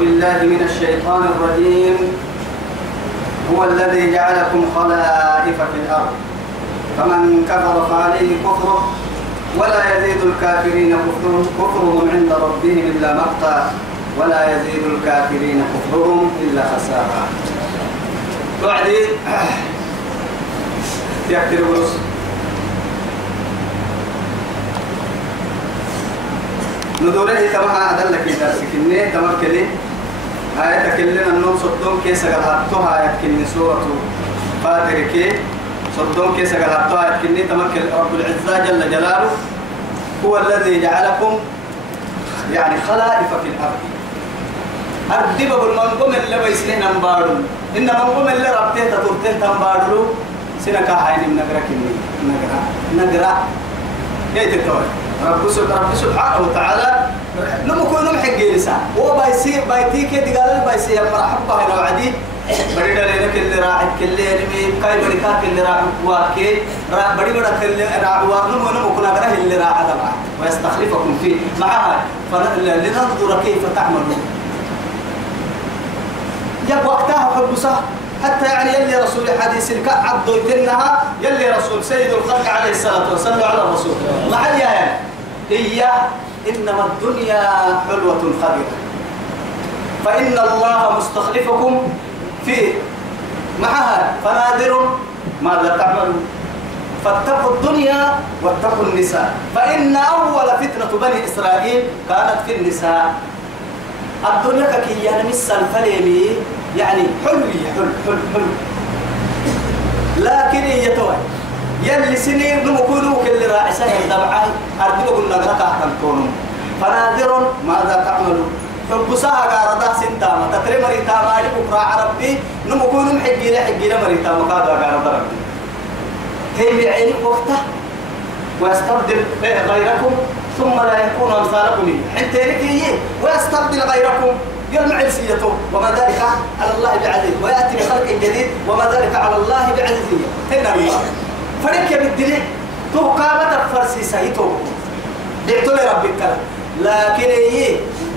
بالله من الشيطان الرجيم. هو الذي جعلكم خلائف في الأرض فمن كفر فعليه كفره ولا يزيد الكافرين كفرهم عند ربهم إلا مقتا ولا يزيد الكافرين كفرهم إلا خسارا. بعد يكتب الرسل ندوره تمام أدلك إذا سكنه تمام كلي آية كلنا النوم صدوم كيس قلها آية كلني سورة فاتر كي صدوم كيس قلها آية كلني تمام رب العزة جل جلاله هو الذي جعلكم يعني خلائف في الأرض. أردب بالمنقوم اللي بيسلنا نبارو إن منقوم اللي ربته تطرته تنبارو سنكا حين نقرأ كني نقرأ كيف تقول رب سبحانه وتعالى نمكن نمحق جلسة هو بايتي كده قال بايسي مرحبا هنا وعدي بريد لنا كل راعي كل يرمي كاي بريكا كل راعي واكي بريد لنا كل راعي ونمكن نقرأ اللي راعي تبعه ويستخلفكم فيه معها لننظر كيف تعملون. جاب وقتها حبسه حتى يعني يلي رسول حديث الكعب ضيتنها يلي رسول سيد الخلق عليه الصلاة والسلام على الرسول معايا إياه إنما الدنيا حلوة خضرة فإن الله مستخلفكم فيه معها فنادر ماذا تعملون فاتقوا الدنيا واتقوا النساء فإن أول فتنة بني إسرائيل كانت في النساء. الدنيا كي يعني مس الفليمي يعني حلو لكن هي توي يلي سنين نمكنوا كل راعسة يدبعي أردنا قلنا لك أحكم كونهم فنادر ماذا تعملون حبسها قاردا سنتاما تتري مريتاما بكرة عربي نمكنوا حقي لمريتاما قادوا قاردا ربي هي بعينك وقته ويستبدل غيركم ثم لا يكون أمثالكم حتى ويستبدل غيركم يلمع السيته وما ذلك على الله بعزيز ويأتي بخلق جديد وما ذلك على الله بعزيز هنا الله فريق بالدليل تو قامت فرسي سيته دعتوا لربك لكن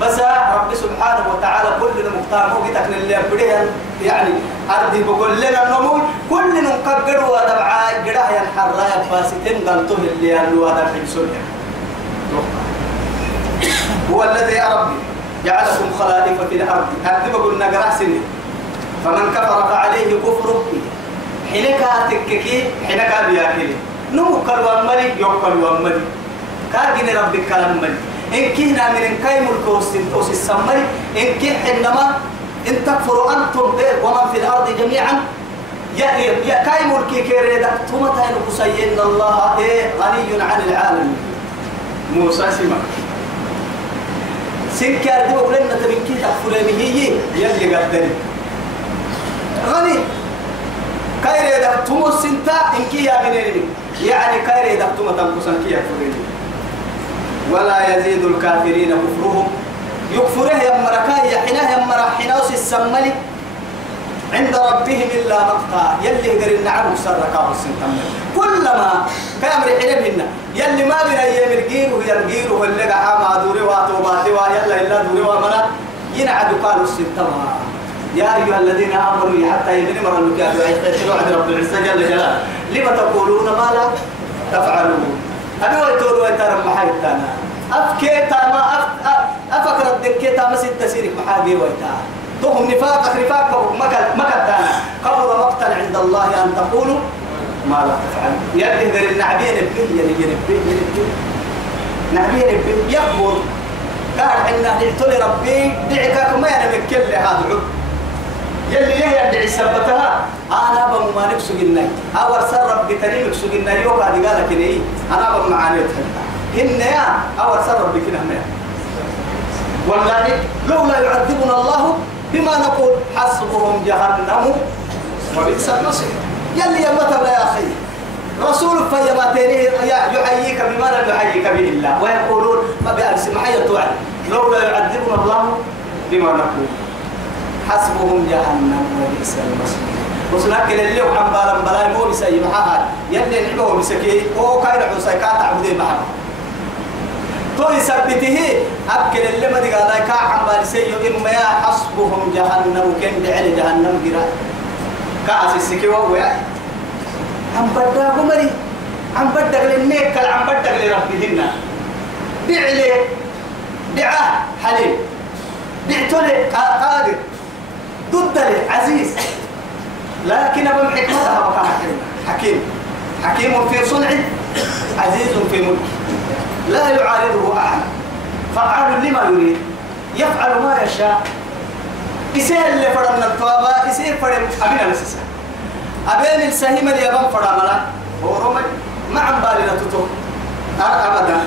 بس رب سبحانه وتعالى كل المختار وقتك اللي بديه يعني أرضي بقول لنا النمو كل نقدر ودبع جراه ينحر فاسدين قلتوه اللي يلو هذا الحبسون هو الذي يا ربي جعلكم خلائف في الأرض أردب قلنا قرأ سنين فمن كفر فعليه كفره حينك تككي حينك بياكلي نمكر وامري يوكل وامري كاجن ربك كلام مري إن كنا من إن كاي ملكوس السمري إن كي حينما إن تكفروا أنتم ومن في الأرض جميعا يا كاي ملكي كريدك ثم تهنك سيئن الله غني عن العالم موسى سمع سنكار دي وقلنا تبكي تكفر به يلي قدري غني كايري دكتوم السنتا إنكي يا بنيني يعني كايري دكتوم تنقصن كي يكفرين ولا يزيد الكافرين كفرهم يكفره يا مركاي يحناه يا مرحناوس السملي عند ربهم إلا مقتا يلي قرر النعم سرقاه السنتم كلما كامر حلبهن يلي ما بين أيام الجير واللي قاعد دوري واتوباتي ويلا إلا دوري ومنا ينعد قالوا السنتم يا أيها الذين آمنوا حتى يبني مرة الكافر يقتلوا عند رب العزة جل جلاله لما تقولون ما لا تفعلون أنا ويتور ويترم محايتنا أفكيتا ما أفكر الدكيتا ما ست سيرك محاجي ويتا تهم نفاق مكتانا قبل مقتا عند الله أن تقولوا ما لا تفعلون يقدر النعبين البيه نعبين البيه يكبر قال إن نعتل ربي دعكك ما ينمك كل هذا العب يلي ليه يدعي سبتها أنا أبا ما نفسه جناي أول سر ربي تريم نفسه جناي يوقع دي قالك إيه أنا أبا معاني هن يا أول سر ربي كنا هنا والله لولا يعذبنا الله بما نقول حسبهم جهنم وبئس المصير يلي يمتى يا أخي رسول فيما تريه يحييك بما لم يحييك به الله ويقولون ما بأرس محيط توعد لولا يعذبنا الله بما نقول حسبهم جهنم وبئس المصير وسناك اللي هو حنبالا بلا مو بسي محاها يلي نحبه مسكي هو كاين حسيكات عبدي محمد توي سبته أكل اللي ما دقا ذاك عم بالسيو إما يا حسبهم جهنم كن بعلي جهنم جرا كأس السكوا ويا عم بدأ قمري عم بدأ للنيك عم بدأ لربهن بعلي دعاء حليم بعتله قادر ضد عزيز لكن أبو حكمتها بقى حكيم حكيم في صنعه عزيز في ملكه لا يعارضه أحد فعال لما يريد يفعل ما يشاء يسير اللي فرنا الطوابة يسير فرنا أبينا نسيسا أبين السهيم اللي يبان فرنا هو ما عم بالنا تتو أبدا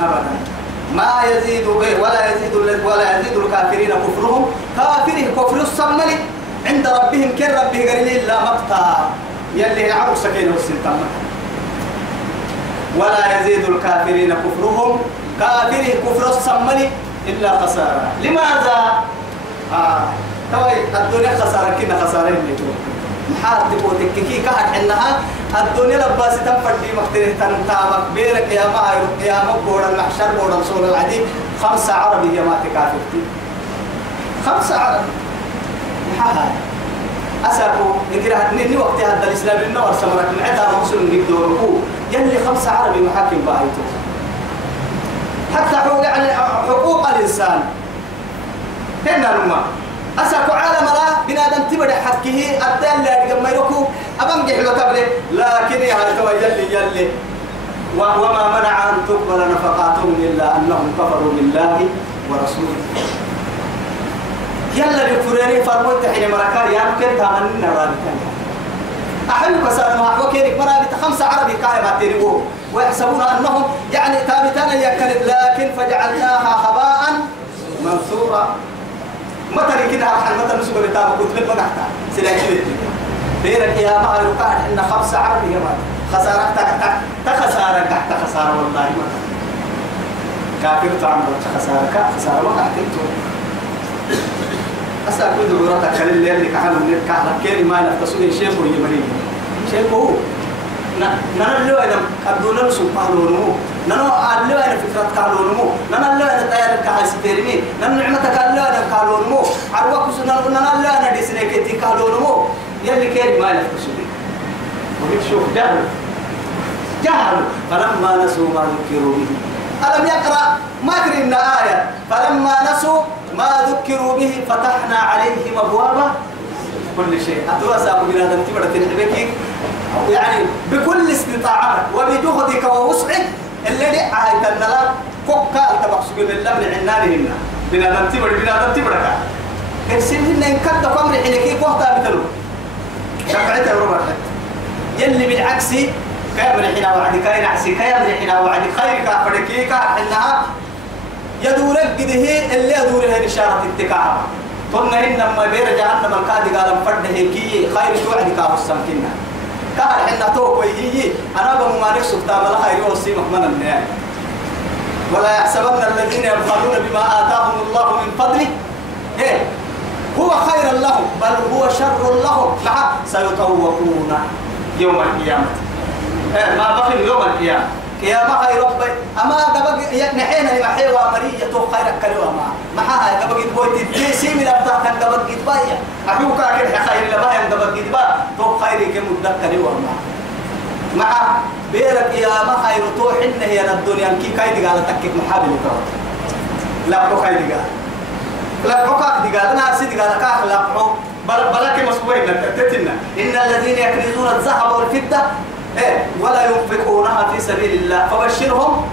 ما يزيد به ولا يزيد الكافرين كفرهم كفر الصمل عند ربهم كن ربه قال لا مقطع يلي عبر سكينه والسلطان ولا يزيد الكافرين كفرهم كفر الصمل إلا خسارة لماذا؟ توي الدنيا خسارة كنا خسارة اللي تقول حال تقول تككي كهك إنها الدنيا لباس تنفردي مختلف تنتابك بيرك يا ما يا مبورا المحشر بورا رسول العديد 5 عربي يا ما تكافرتي 5 عربي محاها أسأكو يقرأ هتنيني وقت هذا الإسلام النور سمرك من عدها رسول يقدروا يلي 5 عربي محاكم بايته حتى حقوق الإنسان هنا لما أسأكو عالم لا بنادم تبدأ حكيه أبدال لا يقم يركو أبن جحلو تبلي لكن يا هالتوى يلي وما منع أن تقبل نفقاتهم إلا أنهم كفروا بالله ورسوله يلا بفريني فرموت حين مركار يا ممكن تامننا رابطان أحيوك سأل ما وكيرك مرابط 5 عربي كايمات تريبوه ويحسبون أنهم يعني تابتان يكلب لكن فجعلناها هباء منثورا مثلا كده مثلا نسوق بتاعه كنت لما نحتاج سلاكيد بينك يا ما يقال إن 5 عربي يا ما خسارة تخسارة تحت خسارة والله ما كافر تعمل خسارة ما تحتمتوا أسأل كل دورتك خلي اللي كحلو من كحلك كيري ما نفتصوني شيخ ويمري شيخ هو نحن اللي أنا أدونا سبحانه ونمو نحن اللي أنا فكرة كحلو ونمو نحن اللي أنا تيار كحل ستيرمي نحن نعمتك اللي أنا كحلو ونمو عروك سنة نحن اللي أنا ديسنيكتي كحلو ونمو يلي كيري ما نفتصوني وبتشوف جهل فلما نسوا ما ذكروا به ألم يقرأ ما قرأنا آية فلما نسوا ما ذكروا به فتحنا عليهم أبواب كل شيء أتوسع بنا دمتي بدأ تنحبك يعني بكل استطاعتك وبجهدك ووسعك الذي عايتنا لك كوكا تبقسوا من الله من عنانهن بنا دمتي بدأ كرسلهن إن كد قمر حينك كوهتا بتلو شفعت الربع يلي بالعكس كامر حنا وعدي كاين عكسي كامر حنا وعدي خيرك فركيك إنها يدورك قده اللي يدوره إشارة التكاعب قلنا إنما بير جهنم القاضي قال فرده كي خير توعد كاب السمكنا كار حنا توك ويجي أنا بممالك سبتا ملا خير وصيمك من النهاية ولا يحسبن الذين يبخلون بما آتاهم الله من فضله إيه هو خير لهم بل هو شر لهم مع سيطوقون يوم القيامة إيه ما بخل يوم القيامة قيامة خير ربي أما قبل نحينا لمحي ومرية خيرك كلوما معها قبل بويت تيسي من أبطال كان قبل بايا أحوك أكيد خير لبايا قبل با تو خيري كمدة كلوما مع بيرك قيامة خير تو حنا هي الدنيا كي كايد قال تكك محابل كوا لا تو خير قال لا تو كاك قال أنا سيد قال كاك لا تو بلك مسؤولين تتنا إن الذين يكنزون الذهب والفضة إيه ولا ينفقونها في سبيل الله فبشرهم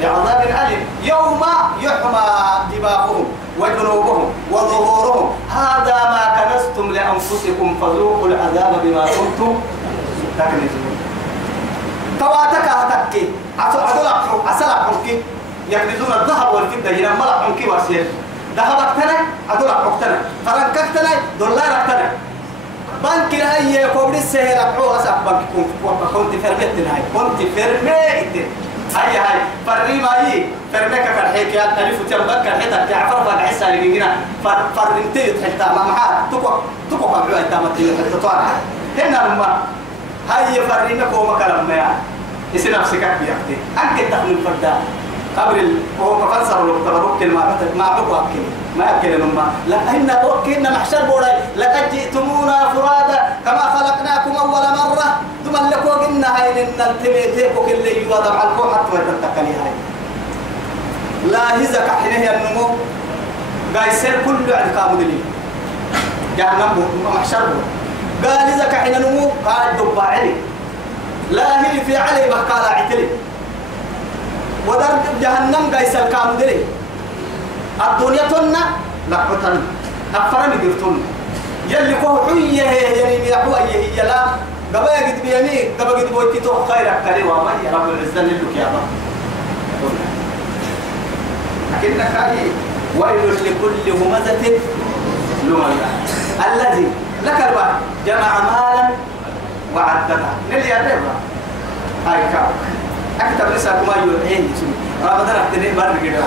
بعذاب أليم يوم يحمى جباههم وجنوبهم وظهورهم هذا ما كنزتم لأنفسكم فذوقوا العذاب بما كنتم تكنزون تواتك هتكي عسلك يكنزون الذهب والفضة هنا ملك واسير ذهبك تنا عدلك تنا فرنكك تنا دولارك تنا بنك هاي كوبري السهل أبعو أسأل بنك كنت فرميت هاي كنت فرميت هاي فرمي ماي فرميك كالحيك يا ألف وتنبك كالحيك تعرف فالعسى اللي جينا فرمتي حتى ما معها تكو قبلوا حتى ما تيجي حتى طالع هنا لما هاي فرميك وما كلام ما يصير نفسك بيحكي أنك تحمل فردا قبل هو مفسر لو تبرك ما عقوا أكل ما أكل نما لا إن توكلنا محشر بوراي لقد جئتمونا فرادا كما خلقناكم أول مرة ثم لكوا قلنا هاي إن التميتك وكل يوضع على الكون حتى ويتتكني هاي لا هزك حينه النمو قايسر كل عدكام دليل جهنم محشر قال إذا كحين النمو قال دبا علي لا هي في علي بقال عتلي ودر جهنم قايسر كام دليل الدنيا تنا لقطن أفرم يدرتون يلي كوه حيه يعني يحوى يلا قبل يجد بيمين قبل يجد بويتي تو خيرك كريم وما يا رب العزة لك يا رب لكنك هاي ويل لكل همزة لمزة الذي لك البعض جمع مالا وعددها نلي يا رب هاي كاوك أكتب لسا كما يوحيني رمضان أحتنين برد كده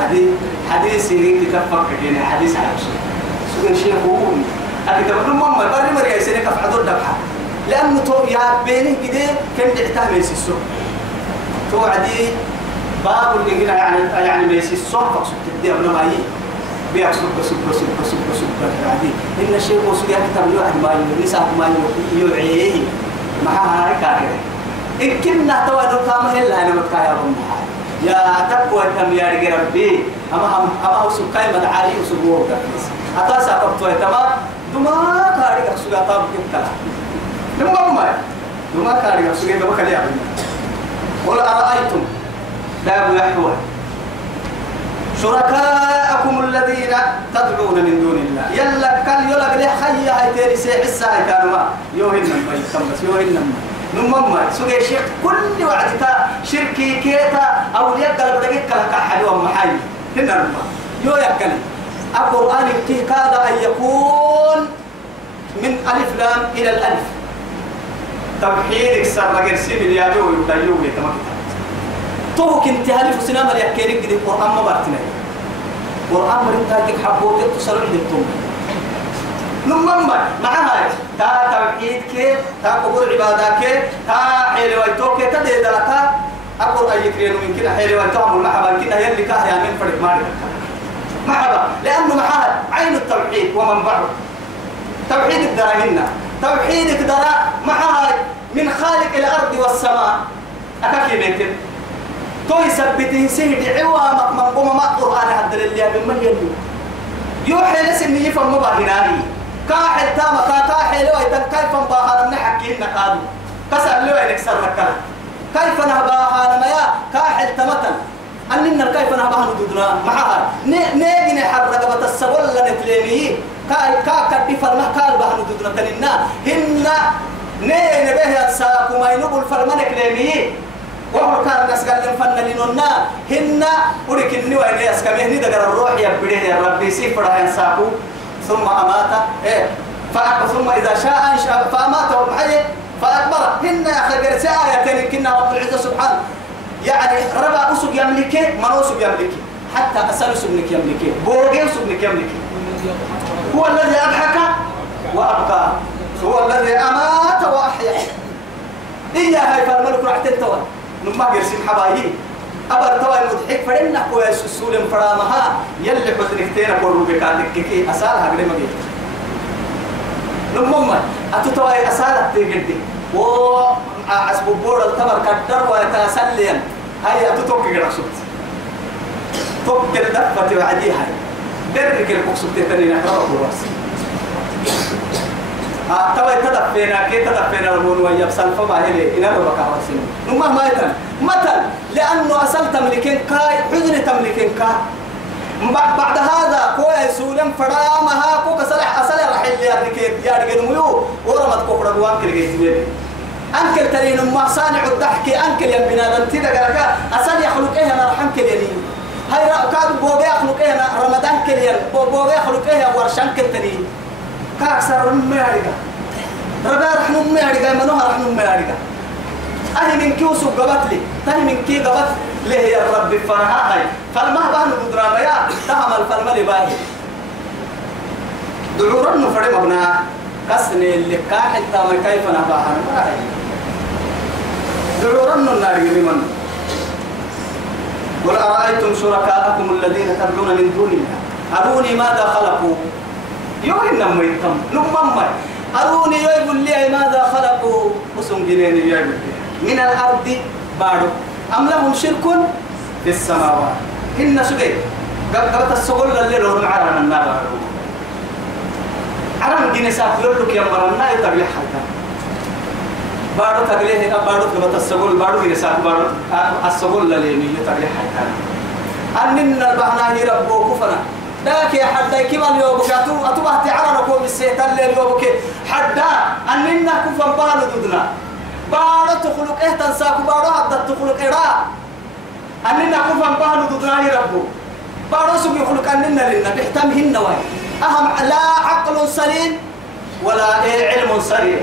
حديث يريد تفكر كده حديث عايش سوين شيء هو أكتب لهم ماما برد مريا يسيني كف عدود دبحة لأنه تو يا بيني كده كم دعتها ميسي السوق تو عدي باب اللي هنا يعني ميسي السوق فقصد تدي أبنى ماي بيع سب عدي إن الشيء موسوق يكتب له عن ماي نساء ماي يوعيه معها هاي كاره إن كنا توا نقام هلا أنا متكايا بمها يا تقوى تم يا ربي أما سكاي مدعالي وسبوه كريس أتا سافرت ويتما دما كاري كسوغا تاب كتا دما كاري كسوغا دما كلي أبنى قل أرأيتم داب يحوى شركاءكم الذين تدعون من دون الله يلا كل يلا قد حيا هاي تاني سيحسا هاي كانوا ما يوهن ما يتمس يوهن نمما سوى شيخ كل وعدتا شركي كيتا أو يقل بدقيت كلك أحد ومحاي هنا نما يو يقل القرآن كاد أن يكون من ألف لام إلى الألف توحيدك سر غير سيمي يا جو يبدأ تمام توك انت هالف سنة ما يحكيلك دي القرآن ما بارتنا القرآن مرتاك حبوك تصل عندكم نمما معها تا توحيد كي تا قبول عبادك تا حيل ويتوك تدي دلتا أقول أي كريم من كنا حيل ويتوك المحبة كنا يلي كاه يا من فرق مالك محبة لأنه معها عين التوحيد ومنبعه توحيد الدراهن توحيد الدراء معها من خالق الأرض والسماء أكاكي بيتن تو يثبته سيد عوامك من قوم ما قرآن هذا اللي بمن يلو يوحي لسن يفهم مباهناني كاحل تاما كاحل ويتن كيف مباهنا نحكي نقادو كسر لو يكسر ركلا كيف نهباها نمايا كاحل تمتن أننا كيف نهباها ندودنا معها نيجي نحرق رقبة السبول لنتليني كاكد فرمه كال بها ندودنا تننا هن نين به الساق وما ينبل فرمانك ليني وهو كان الناس قال لهم فن لننا هن ورك النوى اللي أسكمه ندقر الروح يبديه يا ربي سيفرها ينساقو ثم أماته ثم إذا شاء أنشأ فأماته بحيه فأكبر هن يا أخي قرسي آية كنا رب العزة سبحانه يعني ربع أسوق يملكه من أسوق يملكه حتى أسأل سبنك يملكه بوغي سبنك يملكه هو الذي أضحك وأبقى هو الذي أمات وأحيا إيا هاي فالملك رعتين توا نما قرسي حبايي أبر توا المضحك فرنك ويسسول فرامها يلي حزنك تينا قروا بكاتك كي أسالها قريب مجيب نمما أتتوا أسالك تيجدي وأسبب بورد التمر كدر ويتسليا هاي أتتوك قرصت توك الدفة وعديها درك البوكسوت تاني نحرق الراس تبى تدفينا كي تدفينا المون ويبسل فباهلي إن ربك عواسين نما ما يتن مثل لأنه أصل تملكين كاي حزن تملكين كا بعد هذا كوي سولم فرامها كوك صلح أصل رحيل يا ركيب يا رجال ميو ورمت كفر دوام كل جيتين أنكل ترين ما صانع الضحك أنكل يا بنادم تيدا قالك أصل يخلق إيه أنا رحم كليني هاي كاد بوجي يخلق إيه أنا رمضان كليان بوجي يخلق إيه ورشان كلتني كأكثر من مارجا ربع رحم مارجا منوها رحم مارجا أهل من كيو سوق قبتلي تاني من كي قبت ليه يا رب فرها هاي فالما بان قدرنا يا تعمل فالما باهي دعورا نفرم ابنا كسني اللي كاحل تام كيف نباها دعورا ناري من قل أرأيتم شركاءكم الذين تدعون من دون الله أروني ماذا خلقوا يوهن ميتم نمم أروني يقول لي ماذا خلقوا وسم جنين يقول من الأرض بارو أم لهم شرك في السماوات إن سجى قبل السجل اللي لهم عرنا النار عرنا جنسات يقولك يا مرنا يتبلي حتى بارو تقليه بارو قبل السجل بارو جنسات بارو السجل اللي يتبلي حتى أننا البحنا يربو كفنا داك يا حدا كيما اليوم كاتو أتوه تعرنا كوم السيتان اليوم كي حدا أننا كفن بالو دودنا بارو تخلق إيه تنساك بارو حدا تخلق إيه أننا كفن بالو دودنا يربو بارو سوق يخلق أننا لنا بيحتمهن واي أهم لا عقل سليم ولا علم سليم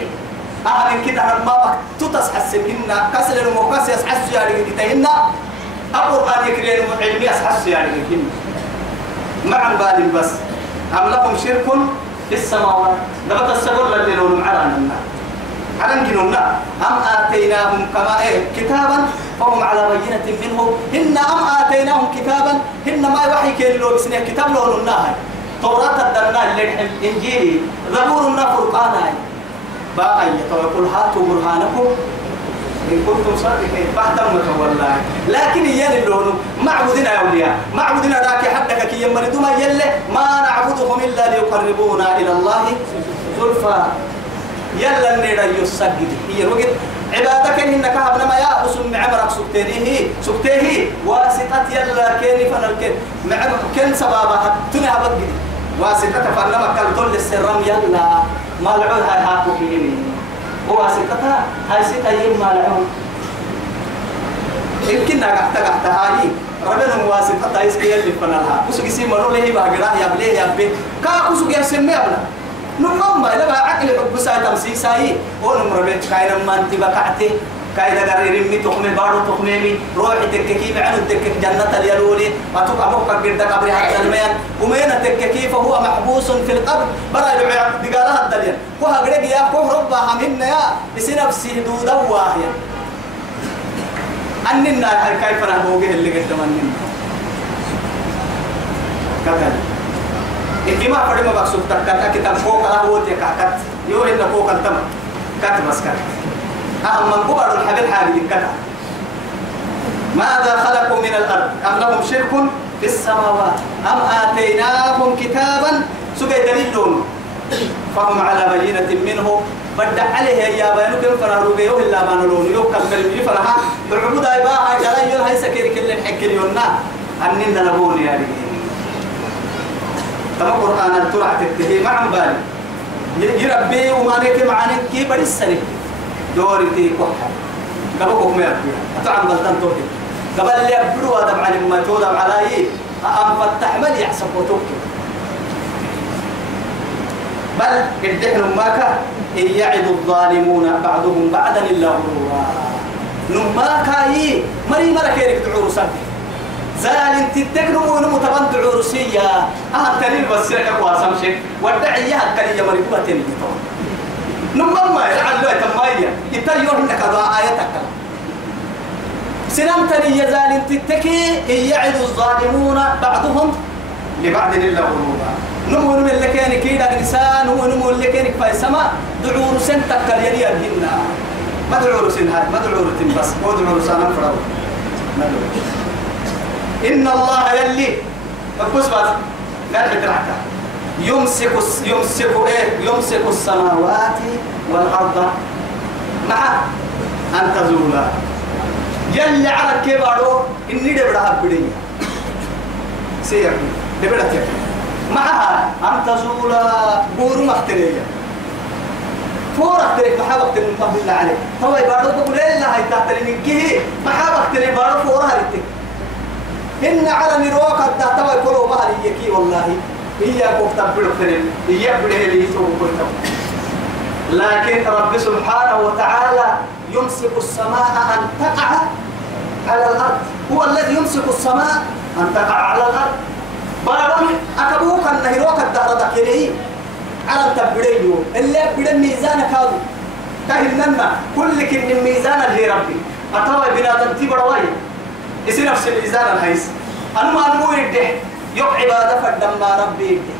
أهم كده ما تتصح السمهن كسر المقاس يسحس يعني كتهن القرآن يكرين علمي يسحس يعني كتهن مع بالي بس أم لكم شرك في السماوات نبت السبب الذي لهم عرنا على جنونا أم آتيناهم كما كتابا فهم على بينة منه إن أم آتيناهم كتابا إن ما يوحي كين لو بسنة كتاب لهم الناهي توراة الدنا الإنجيل زبور النفرقان باقي يقول هاتوا برهانكم إن كنتم صادقين فاحترموا والله لكن يلي اللون معبودنا يا أولياء معبودنا ذاك حدك كي يمردوا ما يلي ما نعبدهم إلا ليقربونا إلى الله زلفى يلا النيرا يسجد هي وقت عبادك إنك هبنا ما يا أسم عمرك سكتيه واسطة يلا كيني فنالكين كن سبابها تنها بدي واسطة فنما كالطول السرام يلا ما لعوها هاكو كيني واسطتها هاي ستة يوم ما لعون يمكن قحت هاي ربنا واسطتها يسكي اللي فنالها وسوق يسمى له باقراه يا بليه يا بي كا وسوق يسمى يبلا نمم ما لا عقل حب ساي تمسي ساي ونمر بيت كاين ما انت بقعتي كاين غير رمي تخمي بارو تخمي روحي تككي بعن تكك جنة اليلولي ما تبقى بقى قد قبر هذا الميان ومين تككي فهو محبوس في القبر برا يدعي دقالها الدليل وها قريق يا كوه ربها منا يا بسنفسي دودا واهيا أننا كيف نهوجه اللي قدامنا كذا إنما فرد ما بقصد تكتك كتاب فوق على هو تكاكت يقول إن فوق التم كات بس كات أهم من كبر الحبل حاجة كذا ماذا خلقوا من الأرض أم لهم شرك في السماوات أم آتيناهم كتابا سبع دليل فهم على بينة منه بدع عليه يا بينو كم فرارو بيو إلا ما نلون يوكل كلمة فرها بعبود أيباها جلاي يل هاي سكير كل الحكي يونا أننا نبون يا رجال تما القرآن الترعة تتهي مع بالي يربي وما نك معانك كي بدي السنة دورتي كوحة قبل ما يربي أتعب غلطان توكي قبل اللي يبدو هذا مع ما تودع على أم فتحمل يحسب وتوكي بل الدحن ماك إن يعد الظالمون بعضهم بعدا إلا غرورا نماكا مري ملكيرك تعور سنتي زال تتكلمون متبنت عرسية أهم تليل بس يحكوا سمشك والدعية الكلية مريكوها تليل نمما يلعن له تمايا يتريون إنك ضاء آياتك سنم تلي زال تتكي إن يعد الظالمون بعضهم لبعض إلا غرورا نمو من اللي كان كيدا إنسان نمو اللي كان كفاية سما دعور سنتك اليدي الهنا ما دعور سن هاي ما دعور تنبس ما دعور سنم فرو إن الله يلي بس قال بترعك يمسك السماوات والأرض مع أن تزولا يلي على كبارو إني دبرها بدنيا سير دبرها معها أن تزولا بورو مختلية فورك تريك محابك تريك مقبل الله عليك هو يبارو بقول إلا هاي تحتري من كيه محابك تريك بارو فورها لتك إن على نروك الدهتوا يقولوا بها ليكي والله هي مكتب بالخير هي بله لكن رب سبحانه وتعالى يمسك السماء أن تقع على الأرض هو الذي يمسك السماء أن تقع على الأرض بارم أكبوك النهروك الدهر ذكري على التبريو اللي بدأ ميزان كاو كهننا كل كن الميزان اللي ربي أتوا بنادم تبرواي يصير نفس الميزان الهيس أنا ما نمو يده يوم عبادة فدم ما ربي يده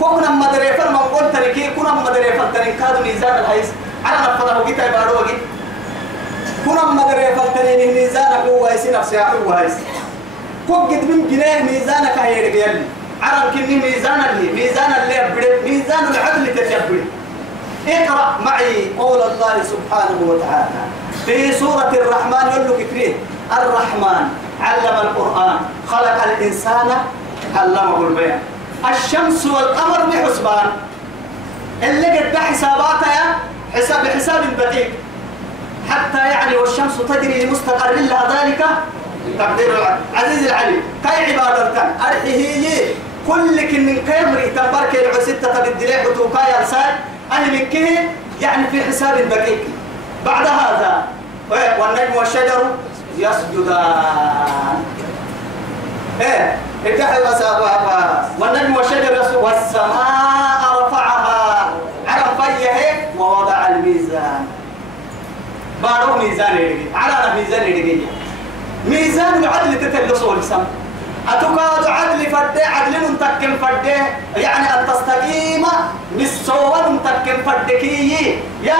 كنا مدري فلما قلت لك كنا مدري فلتني كاد ميزان الهيس على نفضه جيت يبارو جيت كنا مدري فلتني ميزانك هو يصير نفسه هو هيس قد من جنيه ميزانك هي رجال عرب كني ميزان اللي أبرد ميزان العدل تتبرد اقرأ معي قول الله سبحانه وتعالى في سورة الرحمن يقول لك كريه الرحمن علم القرآن خلق الإنسان علمه البيان الشمس والقمر بحسبان اللي قد حساباتها بحساب دقيق حتى يعني والشمس تجري لمستقر لها ذلك تقدير عزيز العليم كاي عبادتان أرحيه كل كن كامري تبارك العسيتة بالدليل وتوكاي الساد أهل مكه يعني في حساب دقيق بعد هذا والنجم والشجر يسجدان ايه اتحي والنجم والشجر يسجد والسماء رفعها على فيه ووضع الميزان بارو ميزان يدقي على ميزان يدقي ميزان العدل تتلصوا لسم أتقاد عدل فده عدل منتكم فده يعني أن تستقيم مسوا منتكم فدكي يا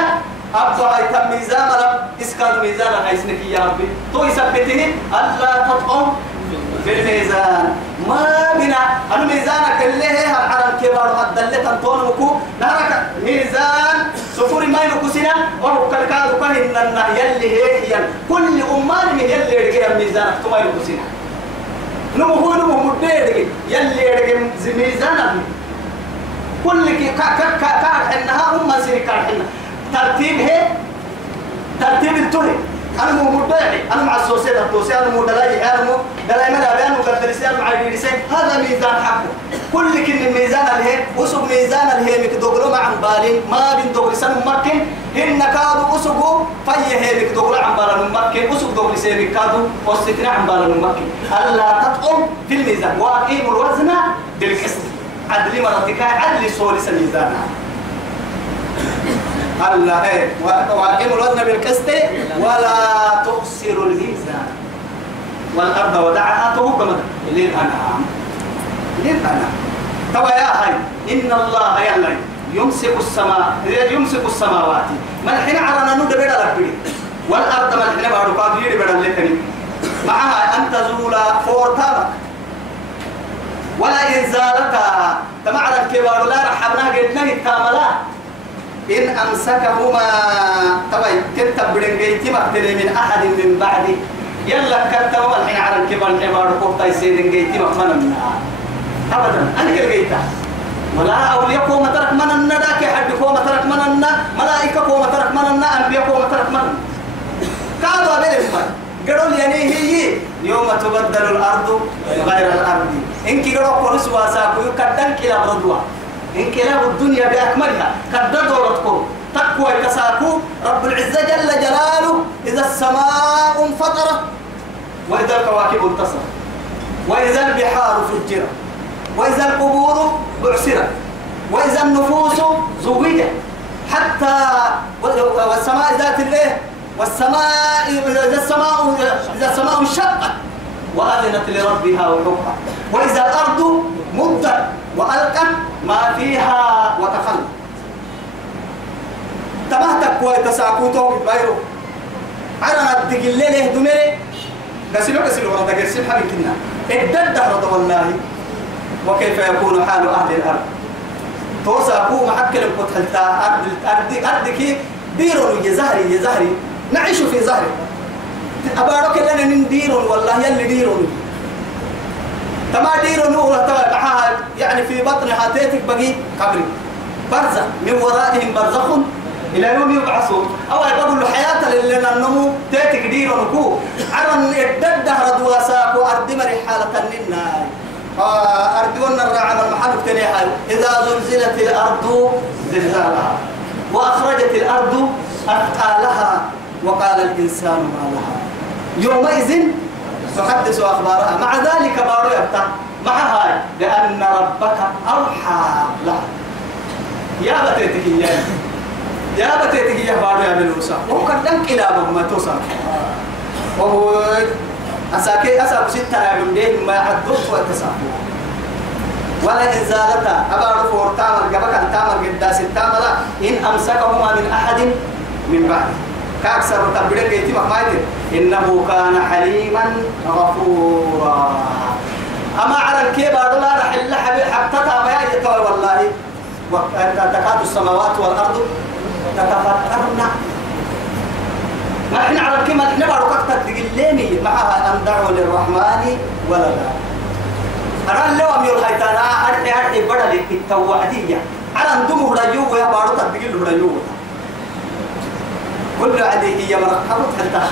أبغى يتم ميزان رب إسكاد ميزان هيسنك يا ربي تو يثبته ألا تطعم في الميزان ما بنا الميزان كله الحرم كبار الدلة تنطون مكو نهرك ميزان سفور ما ينقصنا وهو كالكاد كهن يلي هي كل أمان من يلي رجع ميزان ثم ينقصنا نمو مدير يلي رجع ميزان كل كأنها سيرك كأنها ترتيب هي ترتيب التوه أنا مو مدعي أنا مع السوسية التوسية أنا مو دلاي ملا بيان وقدرسي أنا مع الرئيسي هذا ميزان حقه كل كن الميزان اللي هي وسب ميزان اللي هي مكدوغلو مع بالين ما بين دوغلسان ممكن هن كادو وسبو فيه هي مكدوغلو عن بالين ممكن وسب دوغلسي مكادو وستنا عن بالين ممكن ألا تطعم في الميزان وأقيموا الوزن بالقسط عدل مرتكا عدل سولس الميزان الله إيه وأقيموا الوزن بالقسط ولا تخسروا الميزان والأرض وضعها كما للأنعام توا يا هاي إن الله يعلم يمسك السماوات ما الحين عرنا نود بيدا لك والأرض ما الحين بارو قادير بيدا لك معها أن تزول فورتابك ولا إنزالتها تمعنا الكبار لا رحمنا قدنا التاملا إن أمسكهما طبعا كتب برنجيتي مقتل من أحد من بعدي يلا كتب والحين على الكبار الحمار قفتا يسيرن جيتي مقمنا أبدا أنا كل جيتا ولا أولياء كوما ترك من النداك حد كوما ترك من النا ملائكة كوما ترك من النا أنبياء كوما ترك من كادوا بالإسماء قالوا يعني هي يوم تبدل الأرض غير الأرض إنك قالوا قرص واساكو يكدن كلا بردوا انقلاب الدنيا بأكملها قد دورتكم تقوى كساكو رب العزة جل جلاله إذا السماء انفطرت وإذا الكواكب انتصرت وإذا البحار فجرت وإذا القبور بعثرت وإذا النفوس زوجت حتى والسماء ذات الله والسماء إذا السماء انشقت وأذنت لربها وحقها وإذا الأرض مدت وألقت ما فيها وتخلت تمهتك ويتساكوتو بايرو أنا ندق الليل دمري قسلوا ورد قسل حبي كنا ادد دهرد والله وكيف يكون حال أهل الأرض توساكو محكل القتلتا أرض كي ديرون يزهري نعيش في زهري أبارك لنا نديرون والله يلي ديرون تما ديرون ولا يعني في بطنها تيتك بقي قبري برزخ من ورائهم برزخ إلى يوم يبعثون أو يقول له حياة اللي ننمو تيتك ديرون كو عرن يدد دهر دواساك وأرد مرحالة النار أردونا الرعام المحل تنيحل إذا زلزلت الأرض زلزالها وأخرجت الأرض أثقالها وقال الإنسان ما لها يومئذ تحدث أخبارها مع ذلك بارو يبتع مع هاي لأن ربك أوحى لها يا بتيتك يا بارو يا بلوسا وقد دنك إلى ما توصل وهو أساكي أساك ستة عبدين ما عدوت والتسافر ولا إن زالتا أبا رفور تامر قبك التامر قداس التامر إن أمسكهما من أحد من بعد كأكثر تبريك يتمك مايتر إنه كان حليما غفورا أما على الكيبا لا رح الله حتى تابعي يتوى والله تكاد السماوات والأرض تتفطرن ما إحنا على الكيما إحنا بارك تدقليني معها أن دعوا للرحمن ولدا أنا لو أمير هيتانا أرحي بدل التوعدية على ندمه رجوع يا بارك تدقل رجوع كل عدي هي مرحبا حتى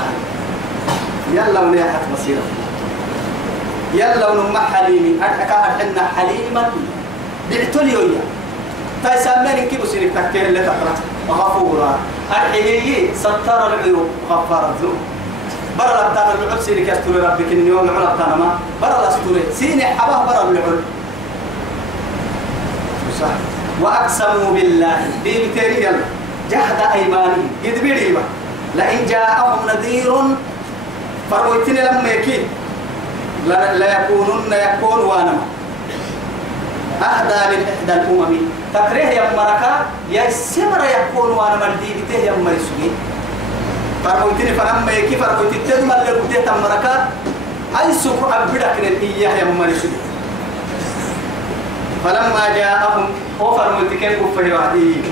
يلا ونيحت مصيرة يلا ونما حليمي أرحكا أرحنا حليما بعتولي ويا تسمين كيف سيرك تكتير اللي تقرأ غفورا أرحيه ستر العيوب غفار الذنوب برا لبتانا العيوب سيرك يستر ربك اليوم العيوب لبتانا ما برا لستر سيني حباه برا العيوب صح وأقسموا بالله بيبتري جهد أيمانهم يدبيري لئن جاءهم نذير فرويتني لما يكين لا يكون وانما أهدى من إحدى الأمم تكره يا مركا يا سمر يكون وانما الديبته يا مرسوي فرويتني فلما يكي فرويتني تدمر للبدية مركا أي سوق أبدك للإياه يا مرسوي فلما جاءهم وفرويتني كيف كفه وعديه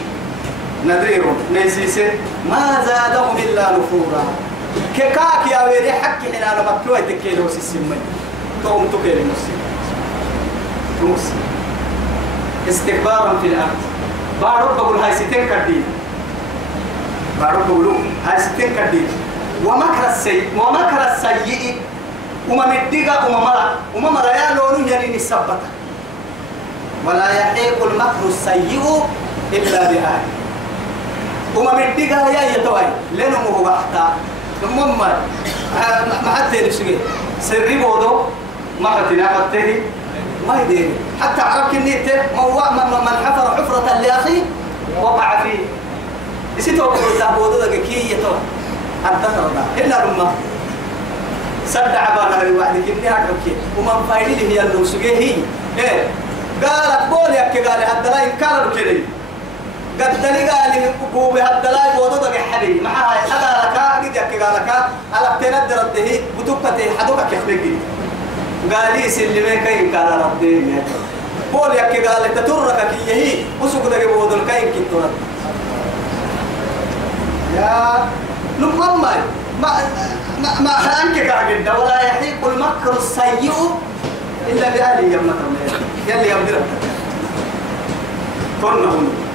نذير نيسيسه ما زادهم إلا نفورا كاك يا ويري حكي حين أنا مكتوى تكيلو سيسمي توم تكيل المسلم المسلم استكبارا في الأرض بارب بقول هاي ستين كردين بارب بقولوا هاي ستين كردين ومكر السيء وما مدقا وما ملا يا لونو يلين السبت ولا يحيق المكر السيء إلا بأهله وما مدقا يا يتوي لأنه هو أحتا ما حتى يرسل سري بودو ما حتى ناقتني ما يدير حتى عرفت النيت من حفر حفرة لأخي وقع فيه يسيتو بودو بودو ده كي يتو الدهر ده إلا رمى سد عبانا الواحد كيف نحكي وما فايدة هي النسجة هي إيه قالت بولي أكيد قال هذا لا ينكر كذي قد دلي قال هو بهالدلاء بودو ده حدي معها هذا لك قد يحكي قال لك على تندر الدهي بتوقته حدوك يخلقي قال لي سلمي كاين قال ربي بول يحكي قال لك تترك كي هي وسوق ده بودو الكاين كي يا نمم ما أنك قاعد ولا يحيق المكر السيء إلا بأهله يا مكر يلي يبدر كنهم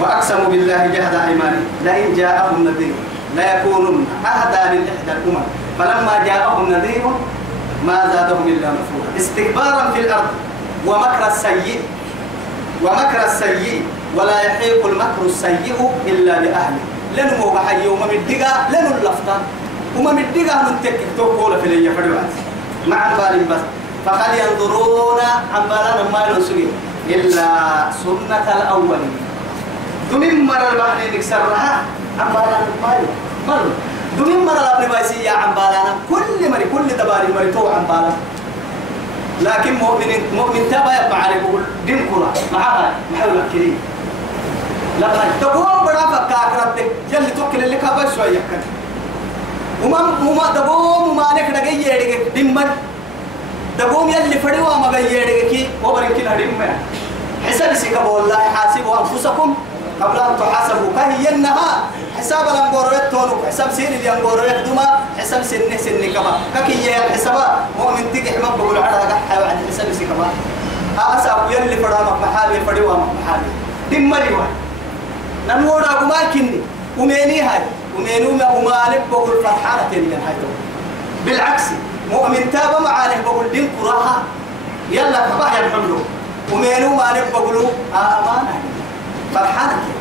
وأقسموا بالله جهد أيمانهم لئن جاءهم نذير ليكونن أهدى من إحدى الأمم فلما جاءهم نذير ما زادهم إلا نفورا استكبارا في الأرض ومكر السيء ولا يحيق المكر السيء إلا بأهله لنمو بحي وما مدقا لنو اللفتا وما مدقا من تكك توقول في لي فريوات مع البال بس فقال ينظرون عمالا ما ينسوا إلا سنة الأولين دمين مرة البحر نكسرها عمالا ما دمين مرة الأبن بايسية عمالا كل دباري مريتو عمالا لكن مؤمن تابع يبقى عليه بقول دين كرة معها محاولة كريم لا تقوم برافق كاكرتك يلي توكل اللي كابا شوية كان وما دبوم وما نك نجي يدك دمن دبوم يلي فريوا ما جي يدك كي وبركين هريم حساب سيكا والله حاسبوا أنفسكم قبل أن تحاسبوا كهي إنها حساب الأنبوريات تونك حساب سين الأنبوريات دوما حساب سن كما كي يا حسابا مؤمن تيجي حمام بقول على قحة وعند حساب سيكا أسأل يلي فرامك محابي فريوا محابي دمني واحد نمورا وما كني وميني هاي ومينو ما أمالك بقول فرحانة تانية هاي بالعكس مؤمن تابا معانه بقول دين كراها يلا كباح ينحملو ومينو ما نبقى بقولوا أمانة فرحانة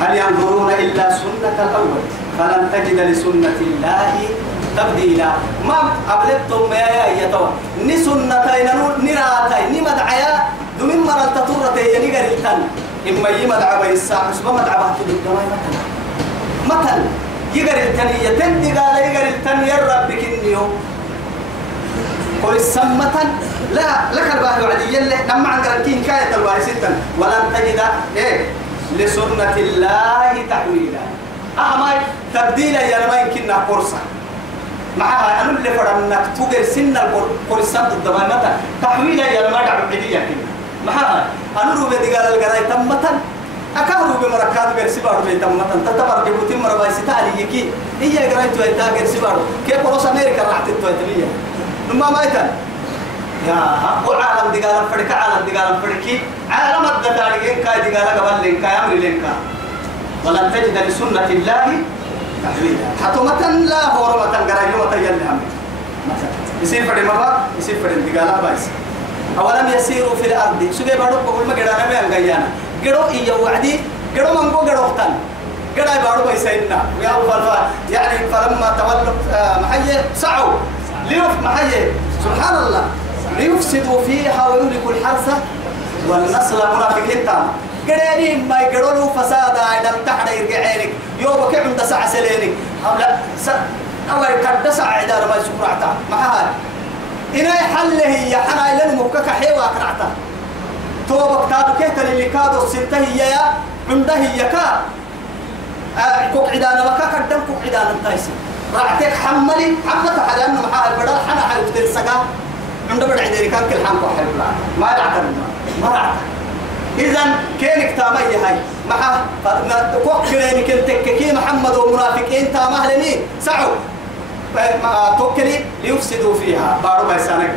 هل ينظرون إلا سنة الأول فلن تجد لسنة الله تبديلا ما قبلتم يا يتوى ني سنتين نراتين ني مدعيا دمين مرة تطرتين نقرلتن إما يمدع بيسا اسمه مدع بحث بالدواء مثلا يقر التانية تندي قال يقر التانية ربك النيو قل السمة لا لك الباهي وعدي يلي لما عن قرنتين كاية الباهي ستا ولن تجد إيه لسنة الله تحويلا أهماي تبديلا يا ما يمكننا قرصة معها أنا اللي فرمناك تقر سن القرصة الدواء مثلا تحويلا يا ما دعوا بديا كنا معها أنا رو بدي قال القراءة تمتا أكهرو بمركات غير سبارو بيتمتا تتبر جبوتين مرباي ستالي يكي هي قراءة تويتا غير سبارو كيف قرص أمريكا راح تتويتلية نما ما يتن يا وعالم دي قال فرق عالم دي قال فرقي عالم الدتاريين كاي دي قال قبل لين كاي أمر لين كا ولن تجد لسنة الله تحويلا حتى لا هو رمتا قراءة يوم تيلهم مثلا يصير فرق مرة يصير فرق دي قال بايس أولم يسيروا في الأرض سجى بارو بقول ما قدرنا ما ينقيانا قدروا إيه وعدي قدروا من قو قدروا تان قدروا بارو بيسينا ويا فلفا يعني فلما تولوا محيي سعوا ليف محيي سبحان الله ليفسدوا فيها ويهلكوا الحرث والنسل منافقين تام قدرين ما يقدروا فسادا إذا تحت يرجعينك يوبك عند ساعة سلينك لا أول كرد ساعة إذا ما يسكرعتا معها إنا حله هي حنا إلى المكك حيوة كرعتا توبك تابو كهتر اللي كادو السنته هي يا عنده هي كا كوك عدانا وكا كدم كوك عدانا تايسي رعتك حملي عمت على أنه محا البدل حنا حيوتر سقا عنده بدل عديري كان كل حنكو حيولا ما يعتر ما رعتا إذن كينك تامي هاي محا كوك كرينك التككي محمد ومنافقين تامهلني سعوا ما توكلي ليفسدوا فيها بارو بيسانك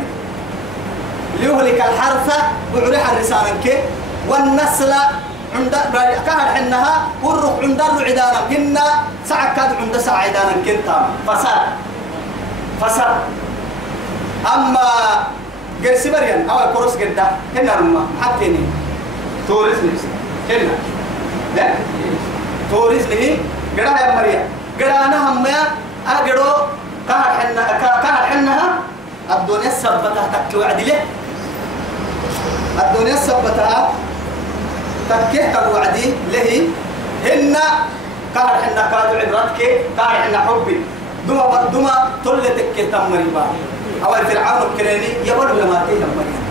ليهلك الحرث وعليها الرسالة والنسل عند كهر حنها والرق عند الرعدانا كنا ساعة كاد عند ساعة عدانا كنتا فساد أما قرسي مريم أو كروس قدا كنا رما حتىني تورس نفسي كنا لا تورس لي قدا يا مريم قدا أنا هم يا أقدروا كهر حنها الدنيا سبتها تكوي عدله الدنيا سبتها تكيه كوعدي له هن كهر حنا كادو عبرتك كهر حنا حبي دما تلتك تمريبا أو فرعون الكريني يقول لما تيه مريم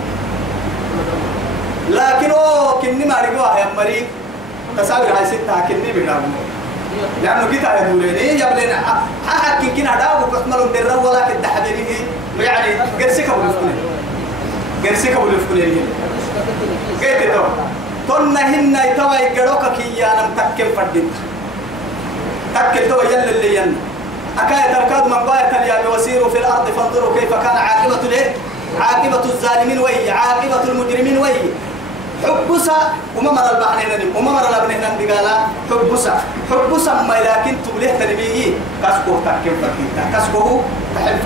لكن كني ما رجوا يا مريم تساوي هاي ستة كني بيرامو لأنه كده يقولين يبلين حق كنا داو بكملون درا ولا كده حبيبي يعني قرسك أبو الفلين قرسك أبو الفلين كيف تو تنا هنا يتوى يقروك كي أنا متكل فردين تكل تو يلا اللي ين أكاية تركض من باية اليابي وسيروا في الأرض فانظروا كيف كان عاقبة الايه عاقبة الظالمين وي عاقبة المجرمين وي حبسا وما مر البحرين وما مر الابنين دقالا حبسا ما لكن تبليه تنبيه كسكو تكل فردين كسكو تحل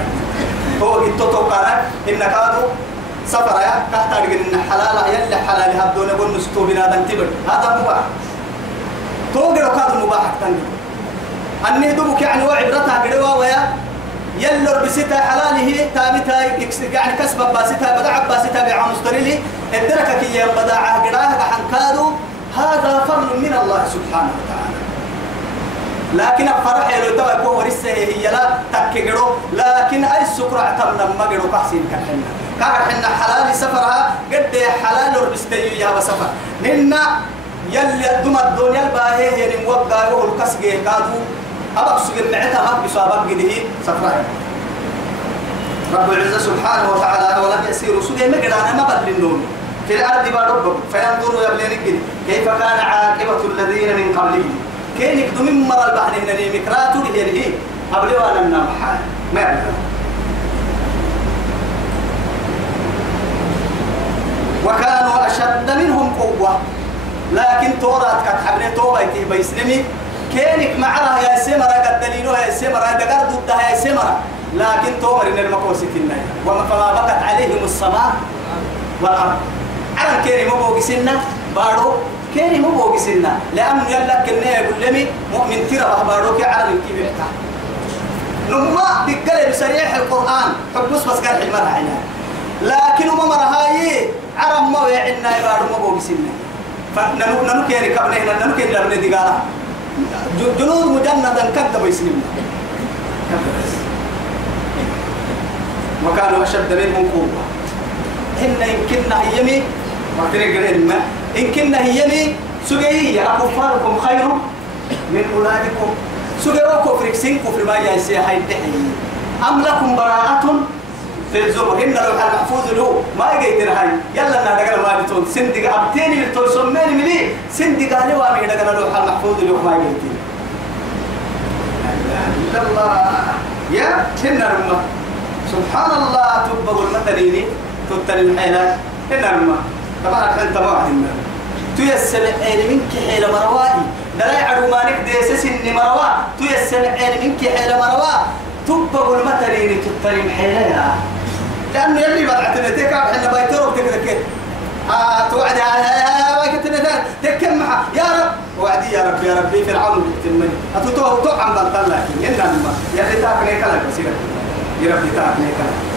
هو قلت توقعنا إن كادوا سفر يا تحت إن حلال يلا حلال هذول يقول نستو بنادم تبر هذا مباح توقع كادوا مباح تاني أني دوبك يعني وعبرتها قدوا ويا يلا بسيتها حلاله تامتها يعني كسب باسيتها بدع باسيتها بعمستريلي الدركة كي بدعها قداها عن كادوا هذا فضل من الله سبحانه وتعالى لكن الفرح لو تبقى يكون ورثه هي لا تكجرو لكن أي سكر اعتمنا ما جرو كحسين كحنا حلال سفرها قد حلال وربستي يا بسفر لنا يلي دم الدنيا الباهي يعني موقع والكسج كادو أبغى سجل معتها ما بسابق جديه سفرها رب العزة سبحانه وتعالى ولم يسيروا سجل ما قدرنا ما بدلنون في الأرض بارب فينظروا يبلين كيف كان عاقبة الذين من قبلهم كين يقدم من مرة البحر إنني مكراتو لهذه قبل وأنا من محال ما يعرف وكانوا أشد منهم قوة لكن تورات كانت حبني توبة بيسلمي كينك معها يا سمرة قد دليلها يا سمرة دقر ضدها يا سمرة لكن تومر إن المقوسة الناي وما فما بقت عليهم السماء والأرض على كيري مبوك سنة بارو كيري مبوك سنة لأنه يلك كنا يقول لي مؤمن ترى باروك على الكبير لما بقلب سريح القرآن حبس بس قال حمر عينها لكن ما مرهاي عرم ما ويعنا يبارو مبوك سنة فننو كيري كبنه ننو كيري لبنه دقالة جنود مجندا كذب يسلمنا وكانوا أشد منهم قوة إن كنا هيمي ما ترى ما إن كنا هيمي سجية أكفاركم خير من أولادكم سجوا كفر سين كفر ما يسيء هاي الدحي أم لكم براءة في الزبر إن لو المحفوظ له ما يجي هاي يلا نادقنا ما بتون سندق أبتيني بتون سمين ملي سندق عليه وامي نادقنا لو المحفوظ له ما يجي الله يا كنا رما سبحان الله تبغى المتنيني تتني الحيلات كنا رما طبعا أنت ما عندنا تيسر منك حيل مروائي دلاي عرومانك ديسس إني مروا تيسر منك حيل مروا تبغى المتنيني تتني الحيلات لأنه يلي بدعتنا تكاب حنا بيتروك تكذب توعد بايكتنا تكم معه يا رب وعدي يا رب يا ربي فرعون تمني أتوتوه طعم بطل لكن إنما يلي تاكني كلام بسيرة يا ربي تاكني كلام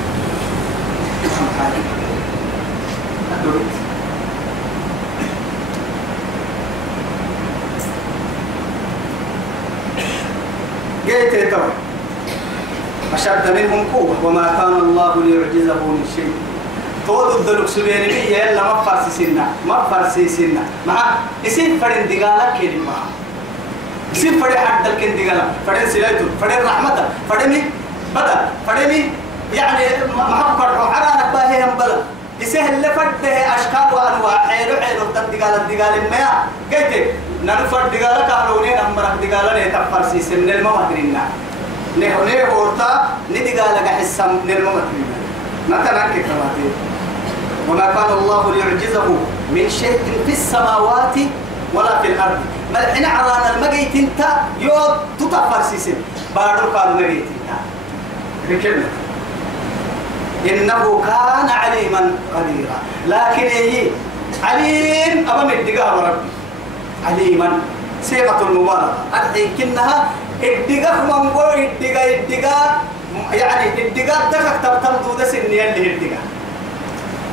جيت ترى أشد منهم قوة وما كان الله ليعجزه من شيء تود الدلوك سبيني يلا ما فرسي سنة مع يصير فرن دجالك كلمة يصير فرن حد الكن دجالك فرن سلايته فرن رحمته فرن بدل فرن يعني ما حكر حرانك باهي هم بدل يسهل لفرد أشكال وأنواع حلو دجال ما قلت ننفرد دجالك أهلونين أمرك دجالنا تفرسي سنة المواطنين نه هورتا ندقالك حسام نرممتني مثلا كتاباتي وما كان الله ليعجزه من شيء في السماوات ولا في الأرض ما الحين عرانا المجيت انت يوم تتفرسيسين بارو قالوا مجيت انت بكلمة إنه كان عليما قديرا لكن هي عليم أمام الدقاء ربي عليما صيغة المبالغة الحين كنها الدقاء من قول الدقاء يعني الدقاء دقاء تبتم دودة سنية اللي الدقاء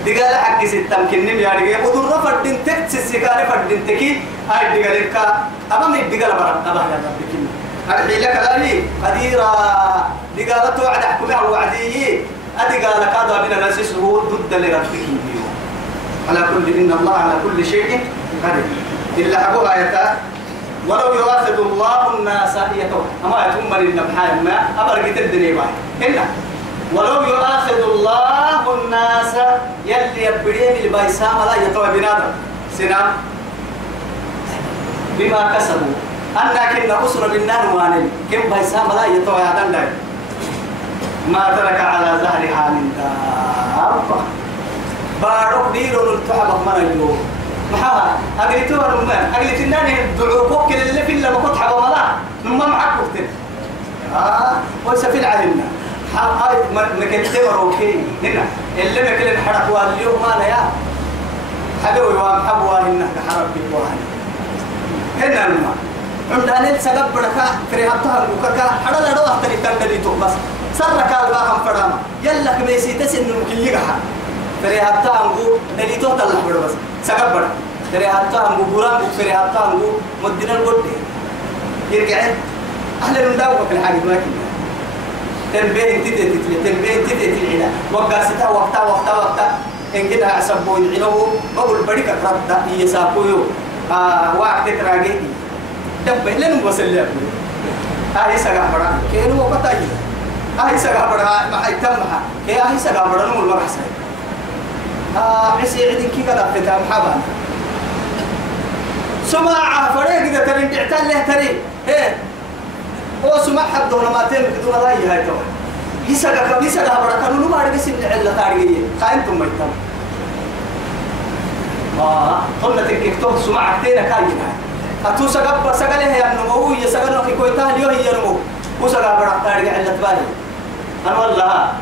دقاء لحق ستم كنم يعني قدر فردين تكت السكاري فردين تكي هاي الدقاء لك أمام الدقاء لبرد أبا هذا بكين الحين لك لالي قديرة دقاء توعد حكمها وعديه أدقاء لك هذا من الأساس هو ضد لربك على كل إن الله على كل شيء قدير إلا أبو آيات ولو يؤاخذ الله الناس يتوه أما يتم من النبحان ما أبرقت الدنيا باي إلا ولو يؤاخذ الله الناس يلي يبريم البايسام لا يتوه بنادم سنام بما كسبوا أنا كنا أسر بالنار وانل كم بايسام لا يتوه هذا ما ترك على ظهرها من دابة بارك ديرون التحبط من اليوم محاها أقلتوها رمان أقلت الناني الدعوكوك اللي في اللي بقط حبا ملا نما معك وقتين ويسفل علينا هاي مكتب روكي هنا اللي مكل الحرق واليوم أنا يا حدوي وامحبوا هنا كحرق بيوان هنا نما عندنا السبب بركة كريهاتها وكذا حدا لا دوه تري تندلي بس سرك الباهم فرام يلا كميسي تسن ممكن يجحا كريهاتها نقول دلي تو تلا بس سبب بركة كريهاتها نقول برام كريهاتها نقول مدينة القط يرجع أهل النداء وكل حاجة ما كنا تنبيه تنبيه تتلعنا وقاستا وقتا إن كده عصبوا يعلوه بقول بريك رد يساقوه وقت تراجع دبه لين وصل له هاي سجى برا كانوا وقتاي هاي سجى برا ما يتمها هي سجى برا نقول ما حسن عسي عندك كذا في تام حبان سماع فريق إذا ترين تعتل له تري إيه هو سماع حد ولا ما تم بدون لا هاي تو يسجى برا كانوا ما أرجع سن علة تاريخية خاينتم ما يتم قلنا تكتب سماع كتير كاينة أتو سقب سقله يا نمو يسقله في كوي تهليه يا نمو وسقى برا تارجع علة بالي أنا والله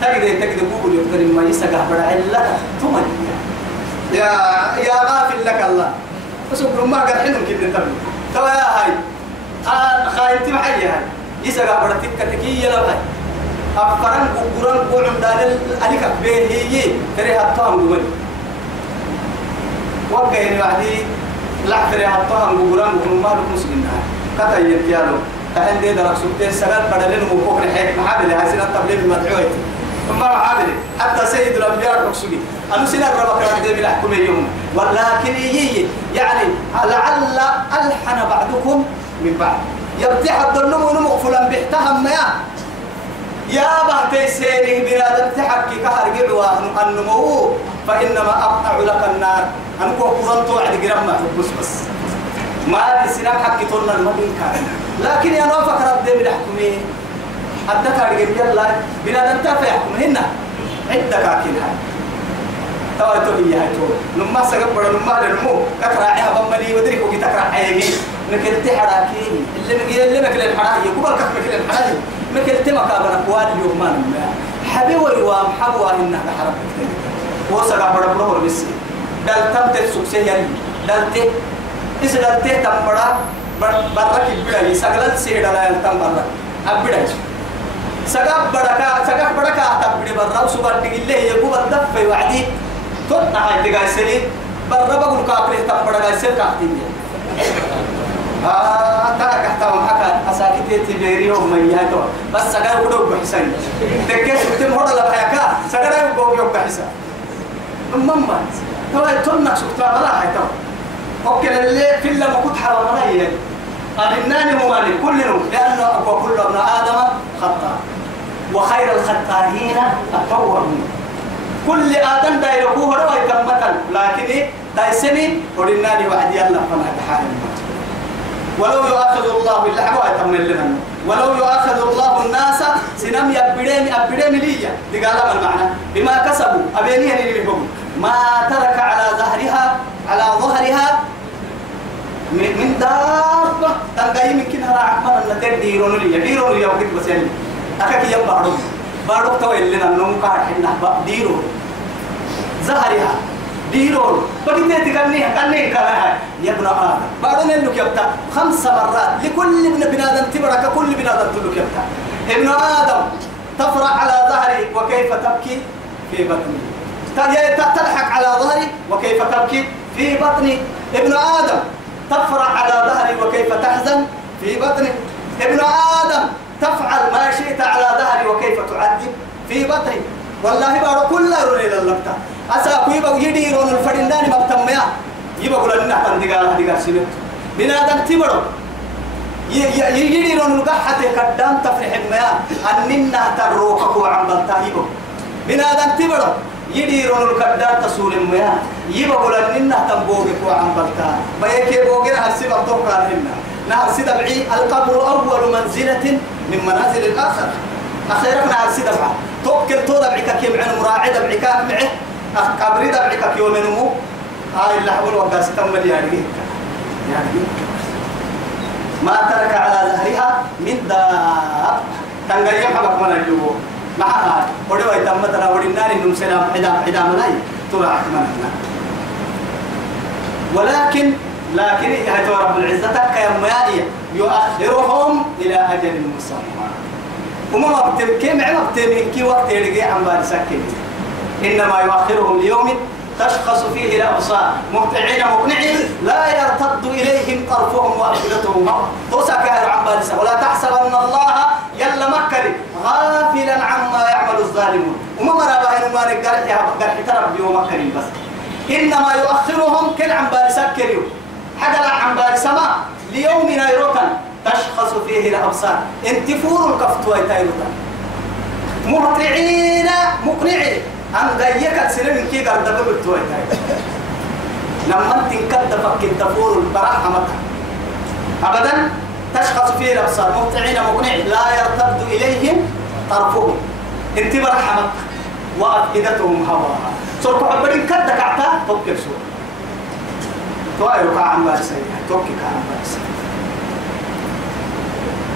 تجد بقول يقدر ما يسقى برا علة ثم يا غافل لك الله وسقر ما قال حلم كده تبي توا يا هاي خاينتي محيي هاي يسقى برا تكتكية لا هاي أفرن قرن دال عليك به هي ترى هتام دول وقعين وعدي لحفر يحطها مقران وكم مالك مسلمنا كتا ينتيالو تحن دي درك سبتين سقال بدلين وفوق الحيك محابل هاي التبليل المدعوية ما محابل حتى سيد الأنبياء المقصودين أنو سنة ربك رحدي بالحكم اليوم ولكن يعني لعل ألحن بعضكم من بعض يبتح الظلم ونمق فلان بيحتهم يا بحتي سيري بلاد تحكي كهرجع النمو فإنما أقطع لك النار أنكو قرنت وعد جرام ما بس ما السلام حكي طولنا المدين كان لكن يا نوفك رد من حكمي حتى كارجع يلا بلاد تفع حكم هنا عدة كاكلها توا تقول يا تو نما سقط ولا نما للمو كراعيها بملي ودريك وقت كراعيها نكلت حراكي اللي مكل الحراكي كبر كف مكل الحراكي مكلت مكابر أقوال اليوم ما حبوا يوام حبوا إنها حرب وسقى برا برا بس دلتم تسوكسي يعني دلته إذا دلته تم برا كبيرة سقلت سيدا لا يلتم برا أبدا سقى برا كاتب برا وسقى تقول له يبغى الدفع وعدي تونا هاي تجاي سلي برا بقول كابري تم برا جاي سل كاتين ترى كحتاهم حكا أساكتي تبيريهم من يهتو بس سقى يقولوا بحسن تكيس بتمهر لا بحكا سقى يقولوا بحسن مما تونا سكتا ولا هاي تو أوكي اللي في اللي ما كنت حرام عليه أبناني هو مالي كلنا لأنه أبو كل ابن آدم خطأ وخير الخطائين التوابون كل آدم دايركوه رأي كمثل لكن دايسني ورناني وعد يلا فما تحال ولو يؤاخذ الله باللحظة يتمنى لنا ولو يؤاخذ الله الناس سنم أبدين ليا لقال ما المعنى بما كسبوا أبينيها للمهم ما ترك على ظهرها من دابة تنقاي ممكن هرا عقمان النتين ديرون لي وقت بس يعني أكاكي يبا بارك توي لنا النوم قاعد حنا ديرون ظهرها ديرون بقيت تكني كلها يا ابن آدم بعدين إنك يبتا 5 مرات لكل ابن بنادم تبرك كل بنادم تلك يبتا ابن آدم تفرح على ظهري وكيف تبكي في بطني تضحك على ظهري وكيف تبكي في بطني ابن آدم تفرح على ظهري وكيف تحزن في بطني ابن آدم تفعل ما شئت على ظهري وكيف تعذب في بطني والله بارو كل رولي للبتا أساكو يبقى يديرون الفرندان مبتميا يبقى لنا تندقال سنت بنادم تبرو يديرون القحة قدام تفرح المياه أننا تروحك وعن بلتاهيبو بنادم تبرو يديرون القدام تسول المياه يبقى لنا تنبوغك وعن بلتاه بيكي بوغير هالسبب توقع لنا نهر سدبعي القبر أول منزلة من منازل الآخر أخيرا نهر سدبعي توكل تو دبعك كيم عن مراعي دبعك معه قبري دبعك يوم نمو هاي اللي حول وقاس تملي يعني ما ترك على ظهرها من داب تنقل يحبك من الجو معها ودوا يتمتنا ودناني نم سلام حدام لاي ترى أحمدنا لكن يا رب العزة كيمائية يؤخرهم إلى أجل مسمى وما بتم كي وقت يلقي عن بال سكين إنما يؤخرهم ليوم تشخص فيه الأبصار مهطعين مقنعين لا يرتد إليهم طرفهم وأفئدتهم توسكر عن بال ولا تحسبن الله يلا مكر غافلا عما يعمل الظالمون وما مرى بهن ما نقدر تربي ومكرين بس إنما يؤخرهم كل عن بال سكروا حدا عن بال سما ليوم نيروتن تشخص فيه الأبصار انتفور الكفت ويتايروتن مهطعين مقنعين أن غيّك سنين كي قد دبل تويتاي لما تنكد فك التفور البرحمة أبدا تشخص فيه الأبصار مهطعين مقنعين لا يرتد إليهم طرفهم انت برحمة وأفئدتهم هواها سرق عبرين كدك عطا توكل سوء توائرك عن بارسي توكك عن بارسي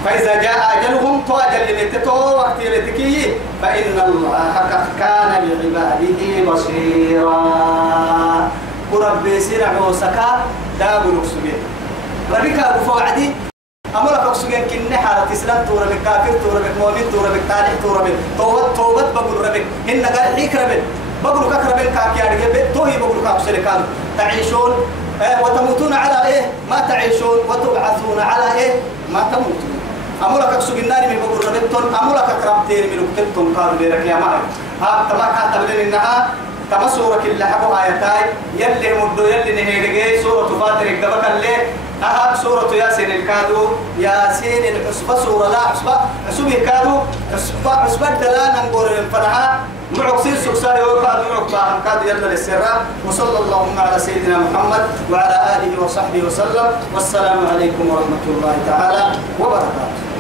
فإذا جاء أجلهم تواجل لتتو وقت لتكي فإن الله كان بعباده بصيرا ورب سرع وسكا داب الأكسجين ربك أبو فوعدي أمر الأكسجين كن حالة إسلام تورا بك كافر تورا بك مؤمن تورا بك طالح تورا بك توبت بقول ربك إن قال حيك ربك بقول ككر بين كاكيا توهي بقول كابسل كانوا تعيشون وتموتون على إيه ما تعيشون وتبعثون على إيه ما تموتون أمولك أكسب النار من بقول ربتون أمولك كرامتين من وقتكم قالوا بيرك يا مالك ها تما كاتب لنا إنها تما سورة اللي حبوا آياتاي يلي مدو يلي نهيرجي سورة فاتر الجبك اللي أها سورة ياسين الكادو ياسين الحسبة سورة لا حسبة حسبة الكادو حسبة دلنا نقول فرها معكسين سكساي وقال معك كاد يلا للسراء وصلى اللهم على سيدنا محمد وعلى آله وصحبه وسلم والسلام عليكم ورحمة الله تعالى وبركاته.